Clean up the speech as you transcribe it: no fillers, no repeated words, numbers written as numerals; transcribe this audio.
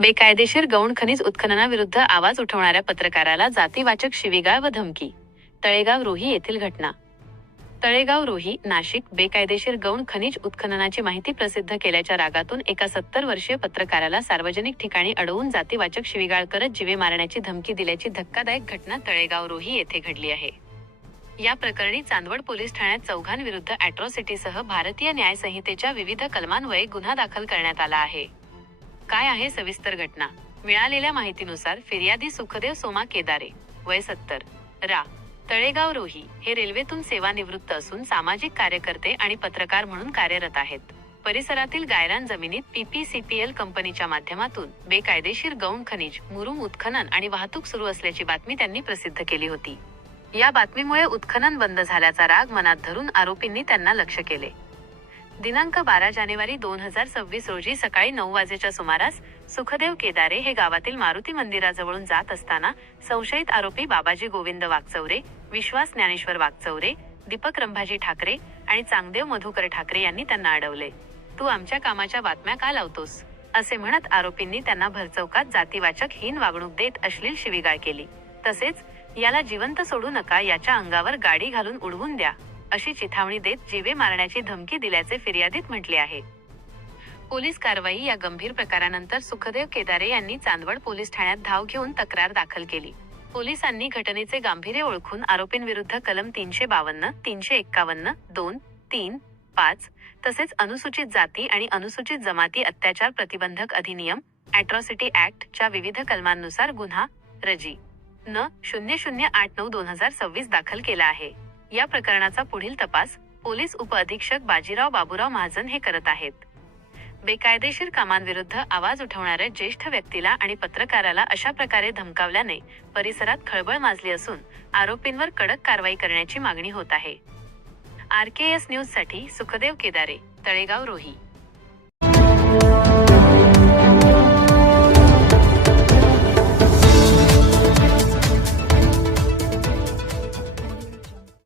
बेकायदेशीर गौण खनिज उत्खननाविरुद्ध आवाज उठवणाऱ्या पत्रकाराला जातीवाचक शिवीगाळ व धमकी. तळेगाव रोही येथील घटना. तळेगाव रोही, नाशिक. बेकायदेशीर गौण खनिज उत्खननाची माहिती प्रसिद्ध केल्याच्या रागातून एका 70 वर्षीय पत्रकाराला सार्वजनिक ठिकाणी अडवून जातीवाचक शिवीगाळ करत जीवे मारण्याची धमकी दिल्याची धक्कादायक घटना तळेगाव रोही येथे घडली आहे. या प्रकरणी चांदवड पोलीस ठाण्यात चौघांविरुद्ध अॅट्रॉसिटीसह भारतीय न्याय संहितेच्या विविध कलमान्वये गुन्हा दाखल करण्यात आला आहे. काय आहे सविस्तर घटना? मिळालेल्या माहितीनुसार फिर्यादी सुखदेव सोमा केदारे, वय 70, रा. तळेगाव रोही हे रेल्वेतून सेवानिवृत्त असून सामाजिक कार्यकर्ते आणि पत्रकार म्हणून कार्यरत आहेत. परिसरातील गायरान जमिनीत PPCPL कंपनीच्या माध्यमातून बेकायदेशीर गौण खनिज, मुरुम उत्खनन आणि वाहतूक सुरू असल्याची बातमी त्यांनी प्रसिद्ध केली होती. या बातमीमुळे उत्खनन बंद झाल्याचा राग मनात धरून आरोपींनी त्यांना लक्ष्य केले. दिनांक 12 जानेवारी 2026 रोजी सकाळी 9 वाजेच्या सुमारास सुखदेव केदारे हे गावातील मारुती मंदिराजवळून जात असताना संशयित आरोपी बाबाजी गोविंद वागचौरे, विश्वास ज्ञानेश्वर वागचौरे, दीपक रंभाजी ठाकरे आणि चांगदेव मधुकर ठाकरे यांनी त्यांना अडवले. "तू आमच्या कामाच्या बातम्या का लावतोस?" असे म्हणत आरोपींनी त्यांना भरचौकात जातीवाचक हीन वागणूक देत अश्लील शिवीगाळ केली. तसेच "याला जिवंत सोडू नका, याच्या अंगावर गाडी घालून उडवून द्या" अशी चिथावणी देत जीवे मारण्याची धमकी दिल्याचे फिर्यादीत म्हटले आहे. पोलीस कारवाई. या गंभीर प्रकारानंतर सुखदेव केदारे यांनी चांदवड पोलीस ठाण्यात धाव घेऊन तक्रार दाखल केली. पोलिसांनी घटनेचे गांभीर्य ओळखून आरोपींविरुद्ध कलम 352, 351, 2, 3, 5 तसेच अनुसूचित जाती आणि अनुसूचित जमाती अत्याचार प्रतिबंधक अधिनियम अॅट्रॉसिटी ऍक्ट च्या विविध कलमांनुसार गुन्हा रजी. न. 0089/2026 दाखल केला आहे. या प्रकरणाचा पुढील तपास पोलीस उपअधीक्षक बाजीराव बाबूराव महाजन हे करत आहेत. बेकायदेशीर कामांविरुद्ध आवाज उठवणाऱ्या ज्येष्ठ व्यक्तीला आणि पत्रकाराला अशा प्रकारे धमकावल्याने परिसरात खळबळ माजली असून आरोपींवर कडक कारवाई करण्याची मागणी होत आहे. RKS न्यूजसाठी सुखदेव केदारे, तळेगाव रोही.